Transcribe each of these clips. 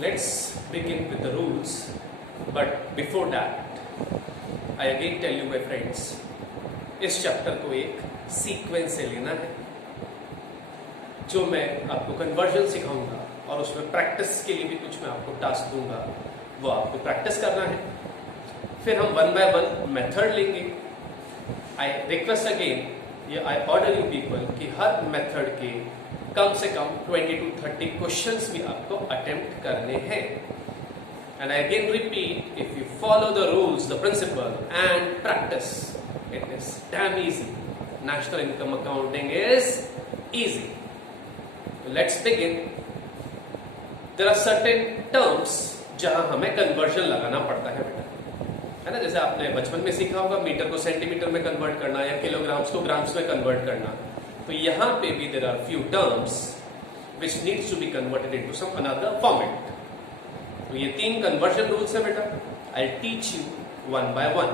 let's begin with the rules. But before that, I again tell you my friends, इस chapter को एक sequence से लेना है. जो मैं आपको कन्वर्जन सिखाऊंगा और उसमें प्रैक्टिस के लिए भी कुछ मैं आपको टास्क दूंगा, वो आपको प्रैक्टिस करना है. फिर हम वन बाय वन मेथड लेंगे. आई रिक्वेस्ट अगेन, ये आई ऑर्डर यू पीपल कि हर मेथड के कम से कम 20 to 30 क्वेश्चंस भी आपको अटेम्प्ट करने हैं. And I again repeat, if you follow the rules, the principle and practice, it is damn easy. National income accounting is easy. So let's begin. There are certain terms जहां हमें conversion लगाना पड़ता है बेटा, है ना. जैसे आपने बचपन में सीखा होगा मीटर को सेंटीमीटर में कन्वर्ट करना या किलोग्राम्स को ग्राम्स में कन्वर्ट करना. तो यहाँ पे भी there are few terms which needs to be converted into some another format. तो ये 3 कन्वर्जन रूल्स है बेटा. I teach you one by one.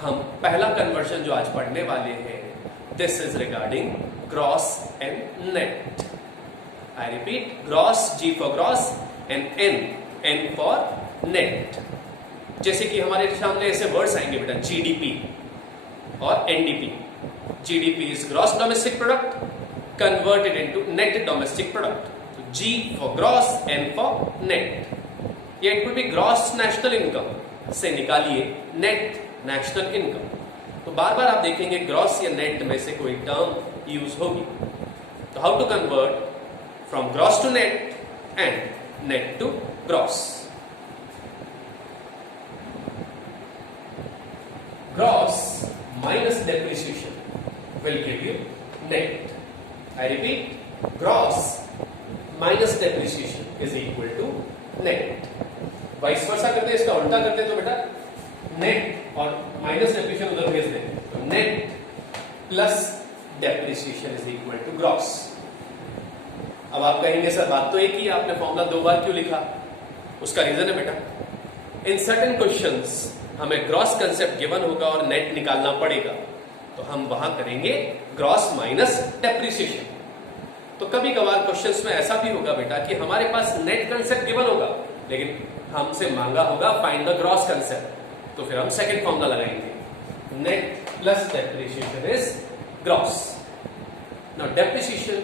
हम पहला कन्वर्जन जो आज पढ़ने वाले हैं, this is regarding gross and net. I repeat, gross, G for gross and N for net. जैसे कि हमारे सामने ऐसे वर्ड्स आएंगे बेटा, GDP और NDP. GDP is gross domestic product converted into net domestic product. So G for gross, N for net. ये it could be gross national income से निकालिए net national income. तो बार बार आप देखेंगे gross या net में से कोई टर्म यूज होगी. तो how to convert from gross to net and net to gross. Gross minus depreciation will give you net. I repeat, gross minus depreciation is equal to net. Vice versa करते हैं, इसका उल्टा करते हैं तो बेटा नेट और माइनस डेप्रिसिएशन उधर भेज दें. तो net plus depreciation is equal to gross. अब आप कहेंगे सर बात तो एक ही, आपने फॉर्मूला 2 बार क्यों लिखा? उसका रीजन है बेटा, इन सर्टेन क्वेश्चंस हमें ग्रॉस कंसेप्ट गिवन होगा और नेट निकालना पड़ेगा. तो हम वहां करेंगे ग्रॉस माइनस डेप्रिसिएशन. तो कभी कभार क्वेश्चंस में ऐसा भी होगा बेटा कि हमारे पास नेट कंसेप्ट गिवन होगा, लेकिन हमसे मांगा होगा फाइंड द ग्रॉस कंसेप्ट. तो फिर हम सेकंड फॉर्मूला लगाएंगे, net plus depreciation is gross. Now depreciation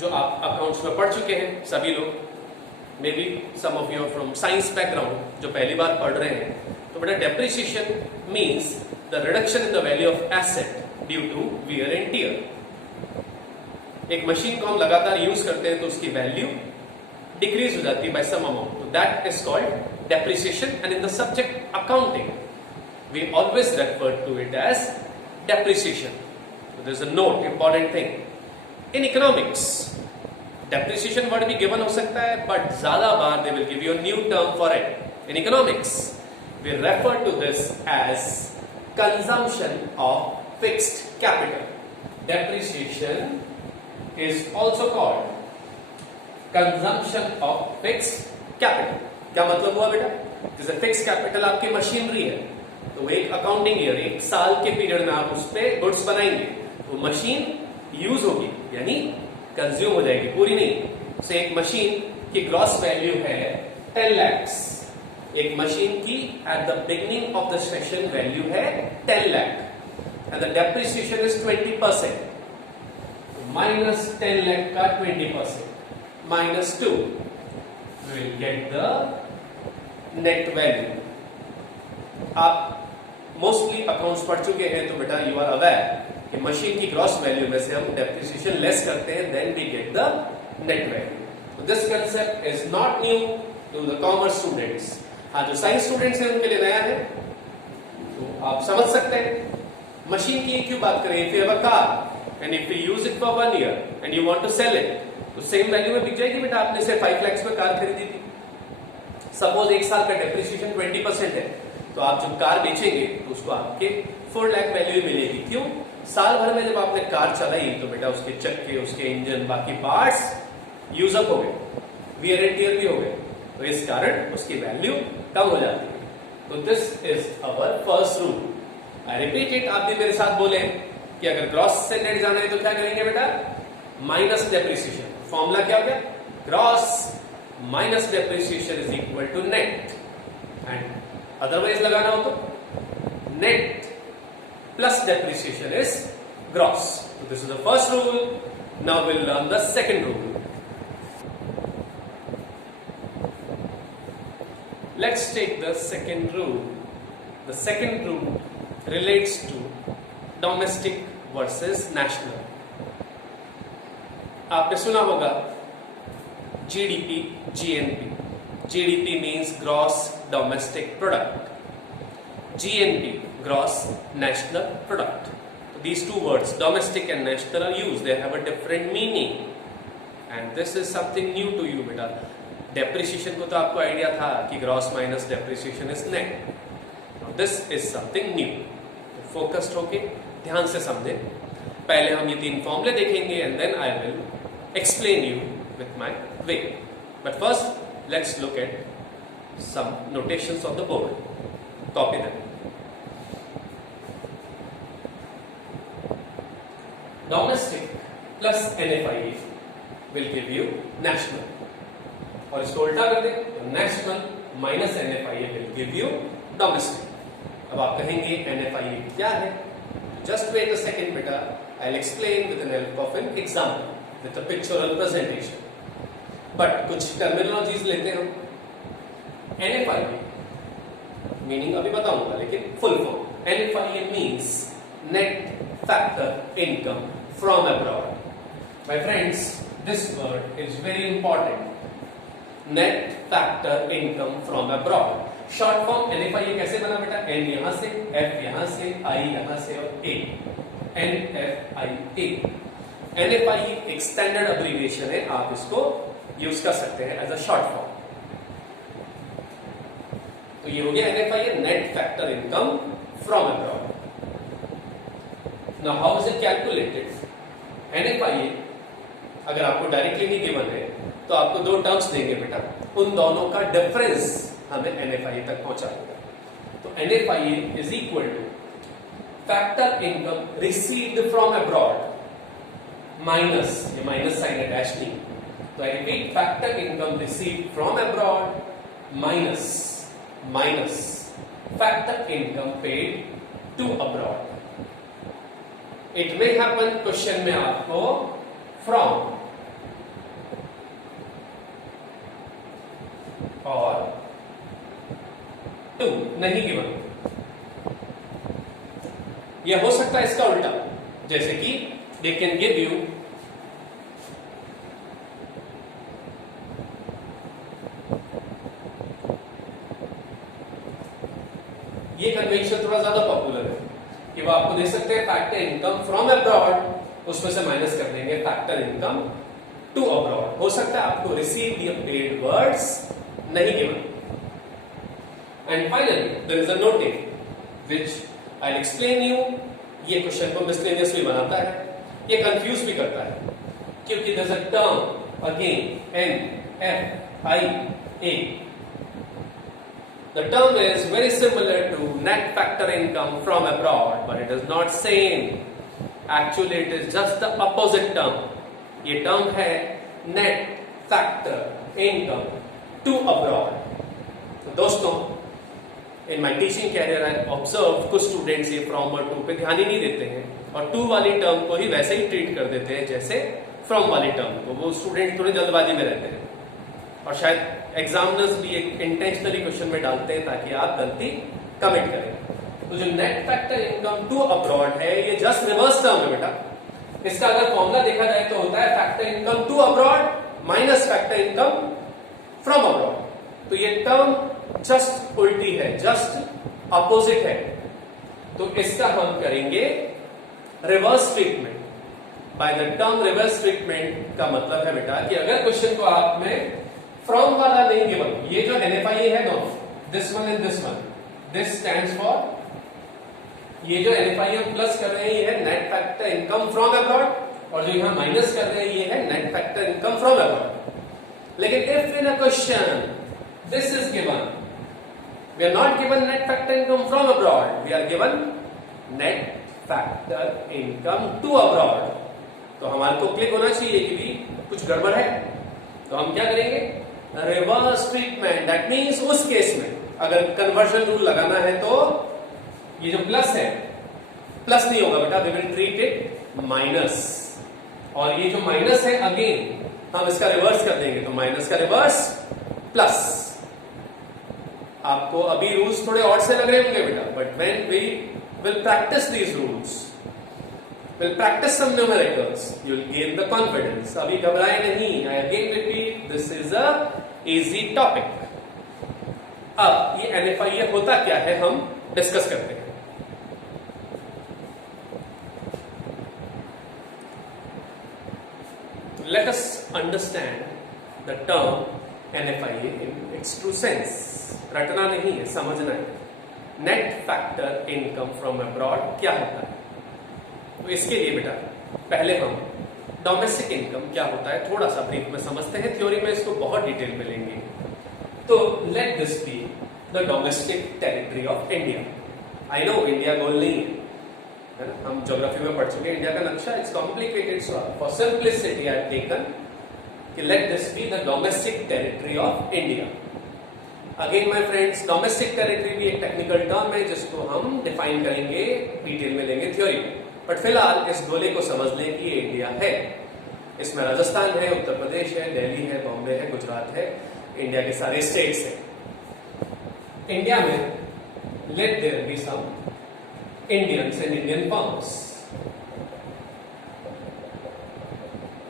जो आप अकाउंट्स में पढ़ चुके हैं सभी लोग, may be some of you from science background जो पहली बार पढ़ रहे हैं, तो बेटा depreciation means the reduction in the value of asset due to wear and tear. एक मशीन को हम लगातार यूज करते हैं तो उसकी वैल्यू डिक्रीज हो जाती है बाय सम अमाउंट. तो that is called depreciation. And in the subject accounting we always refer to it as depreciation. There is a note, important thing. In economics depreciation word भी given हो सकता है, but ज्यादा बार they will give you a new term for it. In economics we refer to this as consumption of fixed capital. Depreciation is also called consumption of fixed capital. क्या मतलब हुआ बेटा? जैसे फिक्स कैपिटल आपकी machinery है, तो एक accounting year, एक साल के पीरियड में आप उस पर गुड्स बनाएंगे, तो मशीन यूज होगी यानी कंज्यूम हो जाएगी, पूरी नहीं. तो एक मशीन की ग्रॉस वैल्यू है 10 lakhs. एक मशीन की at the beginning of the session value है 10 lakh and the depreciation is 20%. Minus 10 lakh का 20% minus 2 we will get the net value. आप मोस्टली अकाउंट्स पढ़ चुके हैं तो बेटा यू आर अवेयर कि मशीन की ग्रॉस वैल्यू में से हम डेप्रिसिएशन लेस करते हैं, then we get the net value. This concept is not new to the commerce students. हाँ, जो साइंस स्टूडेंट्स हैं उनके लिए नया है, तो आप समझ सकते हैं. मशीन की क्यों बात करें? If you have a car and if you use it for 1 year and you want to sell it, तो सेम वैल्यू में बिक जाएगी बेटा. आपने से 5 lakhs में कार खरीदी थी, सपोज एक साल का डेप्रिसिएशन 20% है, तो आप जब कार बेचेंगे तो उसको आपके 4 लाख वैल्यू मिलेगी. क्यों? साल भर में जब आपने कार चलाई तो बेटा उसके चक्के, उसके इंजन, बाकी पार्ट्स यूज अप हो गए, वियर एंड टियर भी हो गए, तो इस कारण उसकी वैल्यू कम हो जाती है. तो this is our first rule. I repeat it, आप भी मेरे साथ बोले कि अगर ग्रॉस से नेट जाना है तो क्या करेंगे बेटा? Minus depreciation. फॉर्मूला क्या हो गया? Gross minus depreciation is equal to net, and otherwise लगाना हो तो net plus depreciation is gross. So this is the first rule. Now we'll learn the second rule. Let's take the second rule. The second rule relates to domestic versus national. आपने सुना होगा GDP, GNP. GDP means gross domestic product. GNP, gross national product. So these two words, domestic and national, are used. They have a different meaning. And this is something new to you, बेटा. Depreciation को तो आपको idea था कि gross minus depreciation is net. Now this is something new. Focused होके ध्यान से समझें. पहले हम ये तीन फॉर्मूले देखेंगे and then I will explain you with my way. But first, let's look at some notations on the board. Copy them. Domestic plus NFIA will give you national. और इसको उल्टा कर दें तो national minus NFIA will give you domestic. अब आप कहेंगे NFIA क्या है? Just wait a second, बेटा. I'll explain with the help of an example, with a pictorial presentation. But कुछ terminologies लेते हैं हम. NFIA meaning अभी बताऊंगा, लेकिन full form. NFIA means net factor income from abroad. My friends, this word is very important. Net factor income from abroad. Short form NFIA कैसे बना बेटा? N यहाँ से, F यहाँ से, I यहाँ से और A. NFIA. NFIA एक स्टैंडर्ड अब्रीविएशन है, आप इसको यूज कर सकते हैं एज अ शॉर्ट फॉर्म. तो ये हो गया NFIA, net factor income from abroad. Now how is it calculated? NFIA अगर आपको डायरेक्टली नहीं गिवन है तो आपको दो टर्म्स देंगे बेटा, उन दोनों का डिफरेंस हमें NFIA तक पहुंचा देगा. तो NFIA is equal to factor income received from abroad minus, ये माइनस साइन है, डैश नहीं. तो I repeat, factor income received from abroad minus factor income paid to abroad. It may happen question में आपको फ्रॉम और to नहीं given. यह हो सकता है इसका उल्टा, जैसे कि दे कैन गिव यू ये कन्वेंशन थोड़ा ज्यादा पॉपुलर है कि वो आपको दे सकते हैं फैक्टर इनकम फ्रॉम अब्रॉड, उसमें से माइनस कर देंगे फैक्टर इनकम टू अब्रॉड. हो सकता है आपको रिसीव द पेड वर्ड्स नहीं गिवन. And finally there is a noted which I will explain you. ये क्वेश्चन को मिसलेनियस भी बनाता है, ये कंफ्यूज भी करता है, क्योंकि there is a term again NFIA. The term is very similar to net factor income from abroad, but it is not same. Actually, it is just the opposite term. ये term है net factor income to abroad. तो दोस्तों, in my teaching career, I observed कुछ students ये from और to पे ध्यान ही नहीं देते हैं और to वाली term को ही वैसे ही treat कर देते हैं जैसे from वाली term को. वो students थोड़े जल्दबाजी में रहते हैं और शायद एग्जामिनर्स भी एक इंटेंशनली क्वेश्चन में डालते हैं ताकि आप गलती कमिट करें. तो जो net factor income to abroad है, ये जस्ट रिवर्स टर्म है बेटा. इसका अगर फॉर्मूला देखा जाए तो होता है factor income to abroad minus factor income from abroad. तो ये टर्म जस्ट उल्टी है, जस्ट अपोजिट है. तो इसका हम करेंगे reverse treatment. By the term reverse treatment का मतलब है बेटा कि अगर क्वेश्चन को आप में फ्रॉम वाला नहीं गिवन, ये जो NFIA है दोनों, this one and this one, this stands for, ये जो NFIA प्लस कर रहे हैं ये है net factor income from abroad, और जो यहां माइनस कर रहे हैं ये है net factor income from abroad. लेकिन if in a question this is given, we are not given net factor income from abroad, we are given net factor income to abroad. तो हमारे को क्लिक होना चाहिए कि भी कुछ गड़बड़ है. तो हम क्या करेंगे, रिवर्स ट्रीटमेंट, दैट मीन्स उस केस में अगर कन्वर्जन रूल लगाना है तो ये जो प्लस है, प्लस नहीं होगा बेटा, we will treat it minus, और ये जो माइनस है अगेन हम इसका रिवर्स कर देंगे, तो माइनस का रिवर्स प्लस। आपको अभी रूल्स थोड़े और से लग रहे होंगे बेटा, but when we will practice these rules, will practice some numericals, you will gain the confidence. अभी घबराए नहीं, I again repeat, this is a easy topic. अब ये NFIA होता क्या है हम डिस्कस करते हैं। Let us understand the term NFIA in its true sense. रटना नहीं है, समझना है। Net factor income from abroad क्या होता है? तो इसके लिए बेटा पहले हम डोमेस्टिक इनकम क्या होता है थोड़ा सा ब्रीफ में समझते हैं, थ्योरी में इसको बहुत डिटेल में लेंगे। तो let this be the domestic territory of India. I know India गोल नहीं है, हम ज्योग्राफी में पढ़ चुके हैं इंडिया का नक्शा, it's complicated, so for simplicity I have taken कि let this be the domestic territory of India. Again my friends, domestic territory भी एक टेक्निकल टर्म है जिसको हम डिफाइन करेंगे, डिटेल में लेंगे थ्योरी में, बट फिलहाल इस गोले को समझ लें कि ये इंडिया है। इसमें राजस्थान है, उत्तर प्रदेश है, दिल्ली है, बॉम्बे है, गुजरात है, इंडिया के सारे स्टेट्स हैं। इंडिया में let there be some Indians and Indian firms,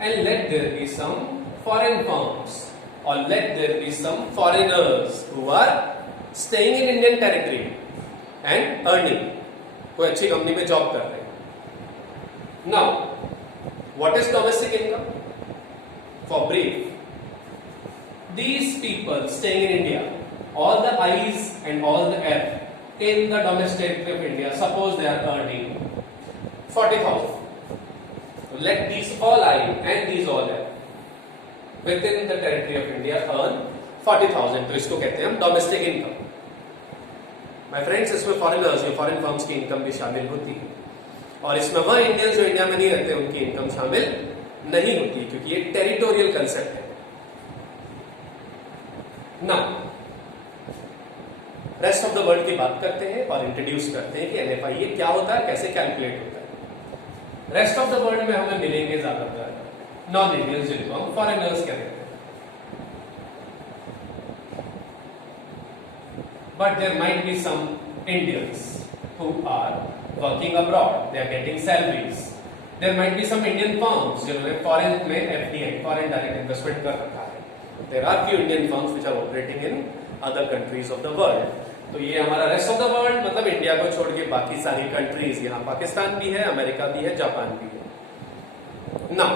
and let there be some foreign firms, or let there be some foreigners who are staying in Indian territory and earning, कोई अच्छी company में job कर रहे हैं। Now, what is domestic income? For brief, these people staying in India, all the I's and all the F in the domestic territory of India, suppose they are earning 40,000. So let these all I and these all F within the territory of India earn 40,000. तो इसको कहते हैं हम domestic income. My friends, इसमें foreigners या foreign firms की income भी शामिल होती है, और इसमें वह इंडियंस जो इंडिया में नहीं रहते उनकी इनकम शामिल नहीं होती, क्योंकि ये टेरिटोरियल कंसेप्ट है ना। रेस्ट ऑफ द वर्ल्ड की बात करते हैं और इंट्रोड्यूस करते हैं कि NFIA क्या होता है, कैसे कैलकुलेट होता है। रेस्ट ऑफ द वर्ल्ड में हमें मिलेंगे ज्यादातर नॉन इंडियंस, जिनको हम फॉरेनर्स कहते हैं, but there might be some Indians who are working abroad, they are getting salaries. There might be some Indian firms जिन्होंने फॉरेन में FDI, फॉरेन डायरेक्ट इन्वेस्टमेंट कर रखा है। There are few Indian firms which are operating in other countries of the world. तो ये हमारा rest of the world, मतलब India को छोड़ के बाकी सारी कंट्रीज, यहाँ पाकिस्तान भी है, अमेरिका भी है, जापान भी है। नाउ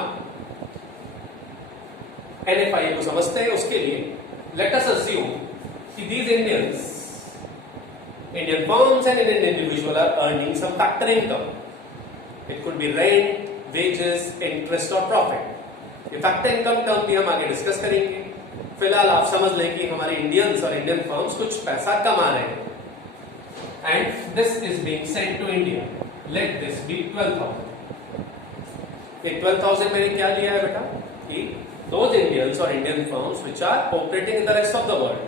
NFIA को समझते हैं, उसके लिए लेट अस अस्यूम कि these Indians, Indian firms and Indian individual are earning some factor income. It could be rent, wages, interest or profit. ये factor income टर्म भी हम आगे डिस्कस करेंगे। फिलहाल आप समझ लें कि हमारे इंडियंस और इंडियन फर्म्स कुछ पैसा कमा रहे हैं, and this is being sent to India. Let this be 12,000। ये 12,000 मैंने क्या लिया है बेटा कि दोज इंडियंस और Indian firms which are operating in the rest of the world,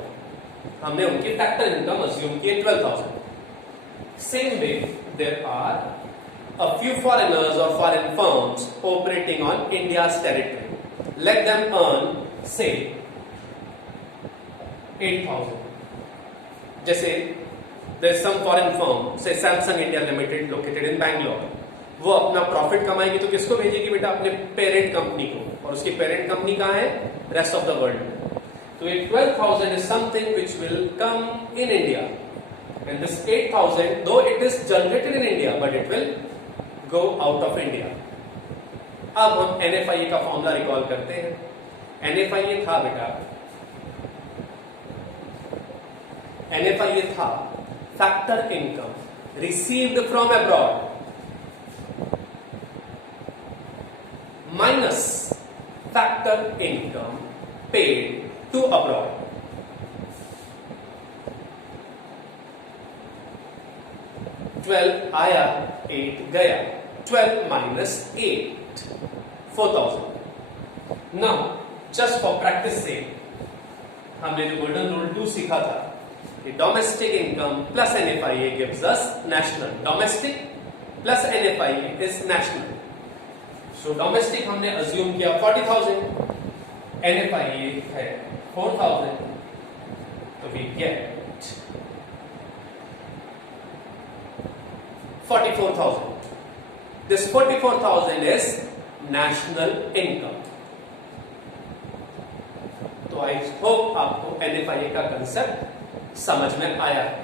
हमने उनकी फैक्टर इनकम अज्यूम की 12,000। Same way there are a few foreigners or foreign firms operating on India's territory. Let them earn, say, 8,000. जैसे there is some foreign firm, say Samsung India Limited, located in Bangalore. वो अपना profit कमाएगी तो किसको भेजेगी बेटा? अपने parent company को, और उसकी पेरेंट कंपनी कहाँ है? Rest of the world. तो ये 12,000 is something which will come in India, and this 8,000, though it is generated in India, but it will go out of India. अब हम NFIA का फॉर्मूला रिकॉल करते हैं। NFIA था बेटा, NFIA था factor income received from abroad minus factor income paid to abroad. आया 8 गया, 12 minus 8, 4,000. Now, just for practice sake, हमने जो गोल्डन रूल 2 सीखा था कि domestic income plus NFIA gives us national, domestic plus NFIA is national. So domestic हमने assume किया 40,000, NFIA है 4,000, तो we get 44,000। This 44,000 is national income. तो आई होप आपको NFIA का कंसेप्ट समझ में आया है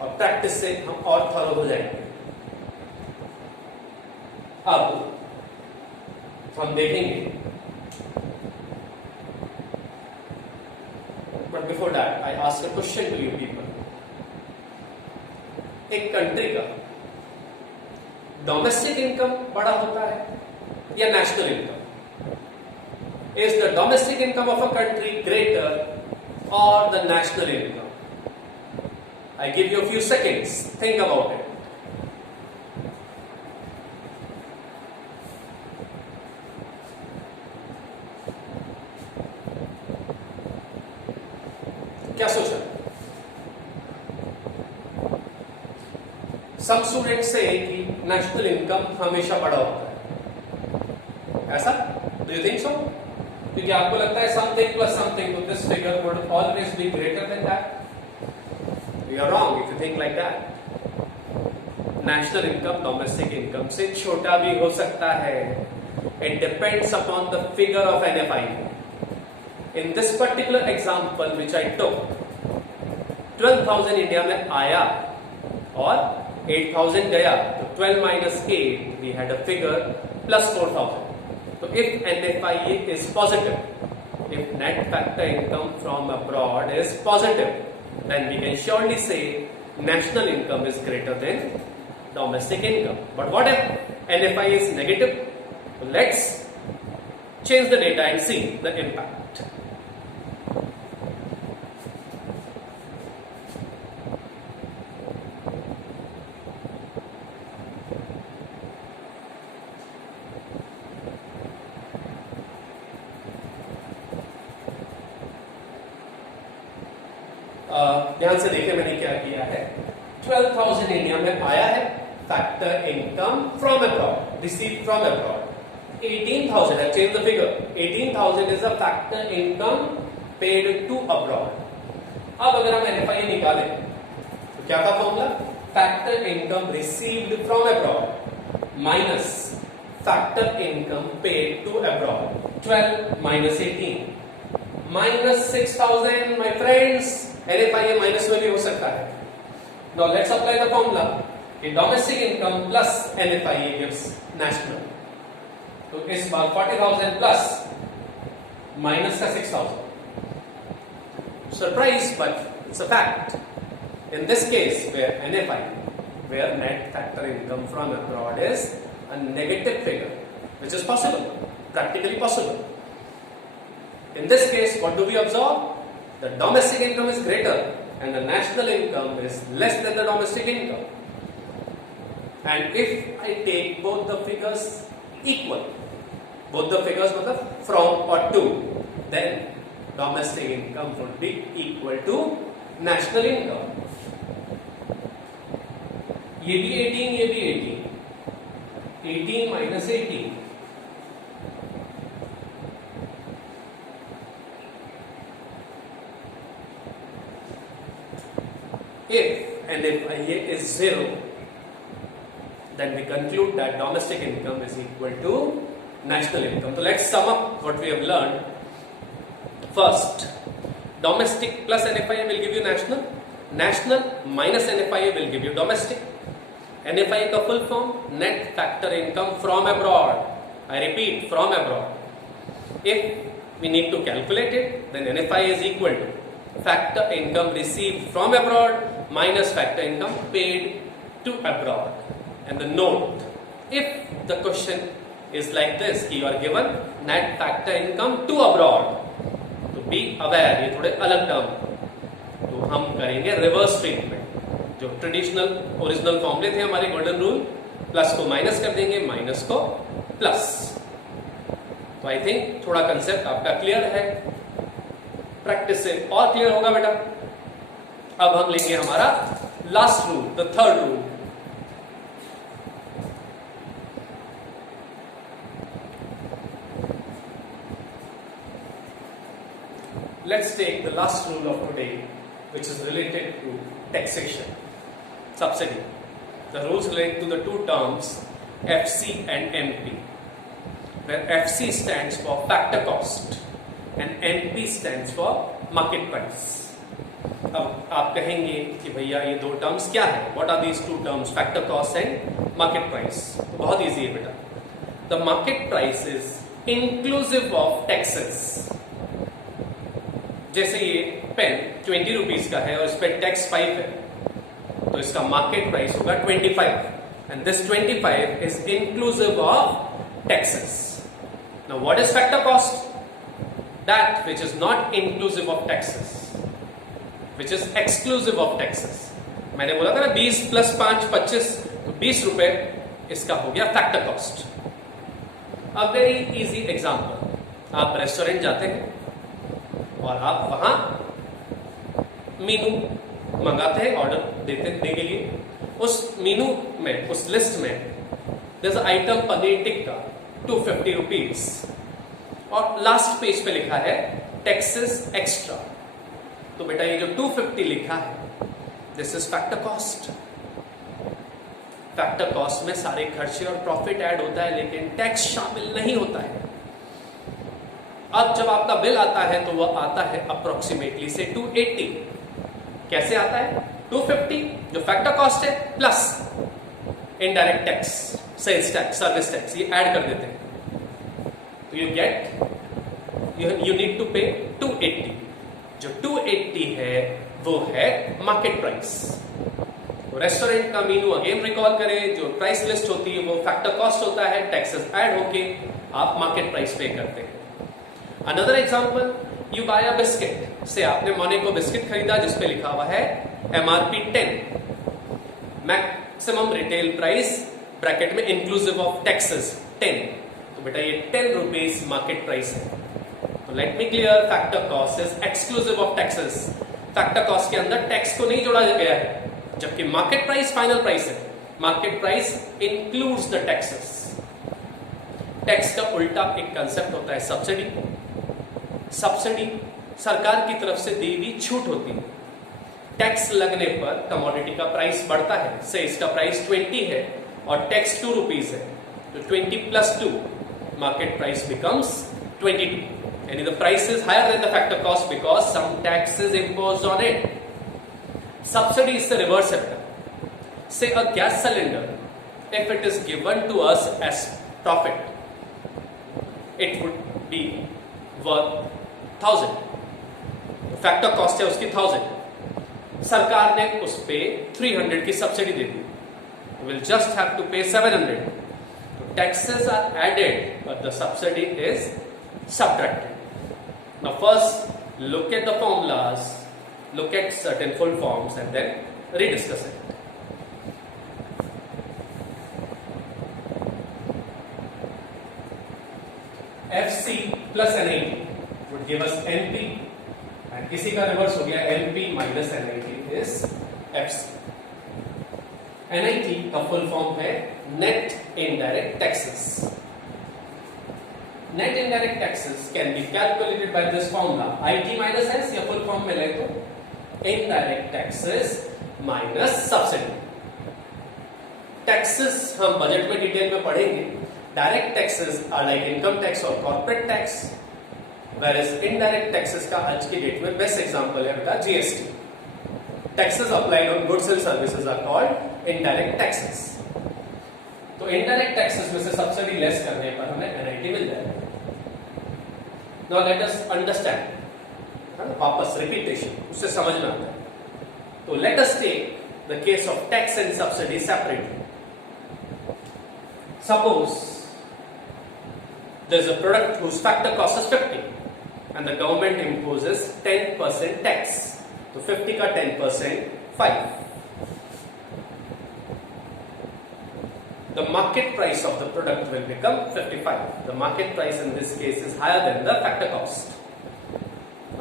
और प्रैक्टिस से हम और थरो हो जाएंगे। अब हम देखेंगे, but before that I ask a question to you people. एक कंट्री का डोमेस्टिक इनकम बड़ा होता है या national income? Is the domestic income of a country greater और the national income? I give you few seconds, think about it. क्या सोचा? सब स्टूडेंट से कि नेशनल इनकम हमेशा बड़ा होता है, ऐसा? Do you think so? क्योंकि आपको लगता है समथिंग प्लस समथिंग, तो this figure would always be greater than that. You are wrong if you think like that. National income domestic income से छोटा भी हो सकता है। It depends upon the figure of NFIA। In this particular example which I took, 12,000 India में आया और 8,000 गया, तो 12 minus 8 we had a figure plus 4,000. So if NFIA is positive, if net factor income from abroad is positive, then we can surely say national income is greater than domestic income. But what if NFIA is negative? So let's change the data and see the impact. ध्यान से देखिए मैंने क्या किया है। 12,000 India में आया है, factor income from abroad, receive from abroad. 18,000, I change the figure, 18,000 is a factor income paid to abroad. अब अगर हम NFIA निकालें तो क्या था formula? Factor income received from abroad minus factor income paid to abroad, 12 minus 18 minus 6,000। My friends, NFIA minus में भी हो सकता है। Now let's apply the formula कि domestic income plus NFIA gives national. तो इस बार 40,000 प्लस माइनस का 6,000। Surprise, but it's a fact. In this case, where NFIA, where net factor income from abroad is a negative figure, which is possible, practically possible. In this case, what do we observe? The domestic income is greater and the national income is less than the domestic income. And if I take both the figures equal, both the figures from or to, then domestic income would be equal to national income. ये भी 18, ये भी 18, 18 minus 18, if NFIA is 0, then we conclude that domestic income is equal to national income. So let's sum up what we have learned. First, domestic plus NFIA will give you national, national minus NFIA will give you domestic. NFIA का full form net factor income from abroad. I repeat, from abroad. If we need to calculate it, then NFIA is equal to factor income received from abroad minus factor income paid to abroad. And the note, if the question is like this, you are given net factor income to abroad, तो be aware, ये थोड़े अलग term, तो हम करेंगे reverse treatment. जो traditional original फॉर्मूले थे हमारे गोल्डन रूल, प्लस को माइनस कर देंगे, माइनस को प्लस। तो आई थिंक थोड़ा कंसेप्ट आपका क्लियर है। प्रैक्टिस से और क्लियर होगा बेटा। अब हम लेंगे हमारा last rule, the third rule. Let's take the last rule of today, which is related to taxation, subsidy. The rules relate to the two terms FC and MP, where FC stands for factor cost and MP stands for market price. अब आप कहेंगे कि भैया ये दो terms क्या है? What are these two terms, factor cost and market price? तो बहुत इजी है बेटा. The market price is inclusive of taxes. जैसे ये पेन 20 रुपीज का है और इस पर टैक्स 5 है, तो इसका मार्केट प्राइस होगा 25 and this 25 is inclusive of taxes. Now what is factor cost? That which is not inclusive of taxes, which is exclusive of taxes. मैंने बोला था ना 20 प्लस 5 25, तो 20 रुपए इसका हो गया factor cost. A very easy example, आप रेस्टोरेंट जाते हैं और आप वहां मीनू मंगाते हैं, ऑर्डर देने के लिए. उस मीनू में, उस लिस्ट में there's an item paneer tikka 250 rupees और लास्ट पेज पे लिखा है टैक्सेस एक्स्ट्रा. तो बेटा ये जो 250 लिखा है this is factor cost. Factor cost में सारे खर्चे और प्रॉफिट ऐड होता है, लेकिन टैक्स शामिल नहीं होता है. अब जब आपका बिल आता है तो वह आता है अप्रोक्सीमेटली से 280. कैसे आता है? 250 जो फैक्टर कॉस्ट है plus indirect tax, sales tax, service tax, ये ऐड कर देते हैं. तो you get, you need to pay 280. जो 280 है वो है मार्केट प्राइस. तो रेस्टोरेंट का मेनू अगेन रिकॉल करें, जो प्राइस लिस्ट होती है वो फैक्टर कॉस्ट होता है, टैक्सेस ऐड होके आप मार्केट प्राइस पे करते हैं. Another example, you buy a biscuit. से आपने मोनेको बिस्किट खरीदा जिसपे लिखा हुआ है MRP 10, maximum retail price bracket में इंक्लूसिव ऑफ टैक्सेस 10. तो बेटा ये 10 रुपीज मार्केट प्राइस है. तो let me clear, factor cost is exclusive of taxes. Factor cost के अंदर टैक्स को नहीं जोड़ा गया है, जबकि मार्केट प्राइस फाइनल प्राइस है. Market price includes the taxes. Tax का उल्टा एक कंसेप्ट होता है सब्सिडी. सब्सिडी सरकार की तरफ से दी हुई छूट होती है. टैक्स लगने पर कमोडिटी का प्राइस बढ़ता है. से इसका प्राइस 20 है और टैक्स 2 रुपीज है, तो 20 प्लस 2 मार्केट प्राइस बिकम्स 22. यानी the price is higher than the factor cost because some tax is imposed on it. Subsidy इससे रिवर्स है. Say a gas cylinder, if it is given to us as profit, it would be worth 1000. Factor cost है उसकी 1000. सरकार ने उस पे 300 की subsidy दे दी. Will just have to pay 700. Taxes are added but the subsidy is subtracted. Now first look at the formulas, look at certain full forms and then rediscuss it. FC plus NIT would give us NP, and किसी का reverse हो गया, NP minus NIT is FC. NIT का full form है Net Indirect Taxes. Net Indirect Taxes can be calculated by this formula, IT minus S, या full form में ले तो Indirect Taxes minus Subsidy. Taxes हम budget में detail में पढ़ेंगे. Direct taxes are like income tax or corporate tax, whereas indirect taxes का आज की डेट में बेस्ट एग्जांपल है बेटा GST. Taxes applied on goods and services are called indirect taxes. तो indirect taxes में से सब्सिडी लेस करने पर हमें NIT मिल जाएगा. Now let us understand. वापस रिपीटेशन, उससे समझना आता है. तो let us take the case of tax and subsidy separately. Suppose there is a product whose factor cost is 50 and the government imposes 10% tax. तो 50 का 10% 5. The market price of the product will become 55. The market price in this case is higher than the factor cost.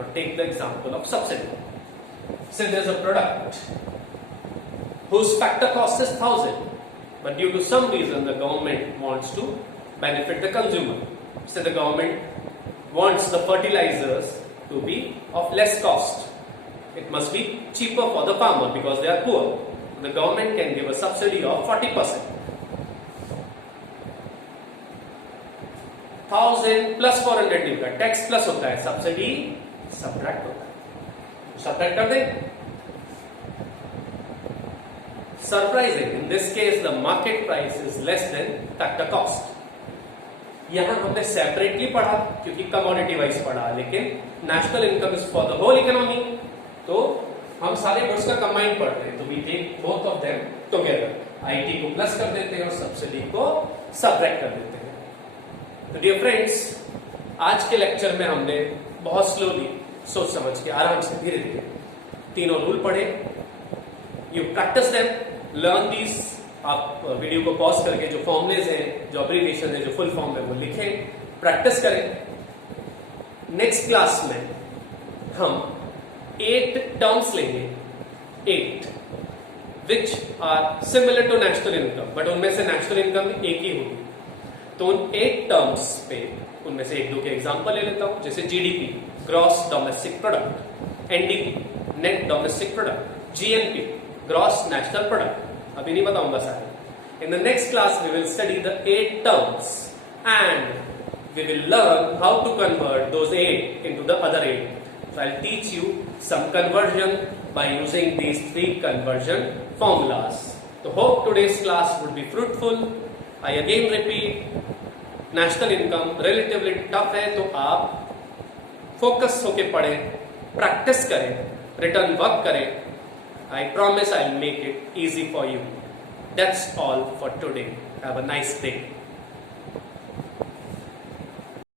Now take the example of subsidy. Say there's a product whose factor cost is 1,000, but due to some reason the government wants to benefit the consumer. Say the government wants the fertilizers to be of less cost. It must be cheaper for the farmer because they are poor. The government can give a subsidy of 40%. 1,000 plus 400 नहीं होता, tax plus होता है, subsidy subtract होता है, subtract कर दें. Surprising, in this case the market price is less than factor cost. यहां हमने सेपरेटली पढ़ा क्योंकि कमोडिटी वाइज पढ़ा, लेकिन national income is for the whole economy, तो हम सारे गुड्स का कंबाइन पढ़ते हैं, तो we take both of them together. IT को प्लस कर देते हैं और सब्सिडी को सब्ट्रैक्ट कर देते हैं. तो डियर फ्रेंड्स, आज के लेक्चर में हमने बहुत स्लोली सोच समझ के आराम से धीरे धीरे तीनों रूल पढ़े. You practice them, learn these. आप वीडियो को पॉज करके जो फॉर्मुलेज हैं, जो अब्रीविएशन है, जो फुल फॉर्म है वो लिखें, प्रैक्टिस करें. नेक्स्ट क्लास में हम 8 टर्म्स लेंगे, 8 which are similar to national income, but उनमें से नेशनल इनकम एक ही होगी. तो उन 8 टर्म्स पे उनमें से 1-2 के एग्जांपल ले लेता हूं, जैसे GDP, gross domestic product, NDP, net domestic product, GNP, gross national product. अभी नहीं बताऊंगा सारे. In the next class we will study the 8 terms and we will learn how to convert those 8 into the other 8. So I'll teach you some conversion by using these 3 conversion formulas. So hope today's class would be fruitful. I again repeat, national income relatively tough है, तो आप focus होके पढ़ें, practice करें, written work करें. I promise I'll make it easy for you. That's all for today. Have a nice day.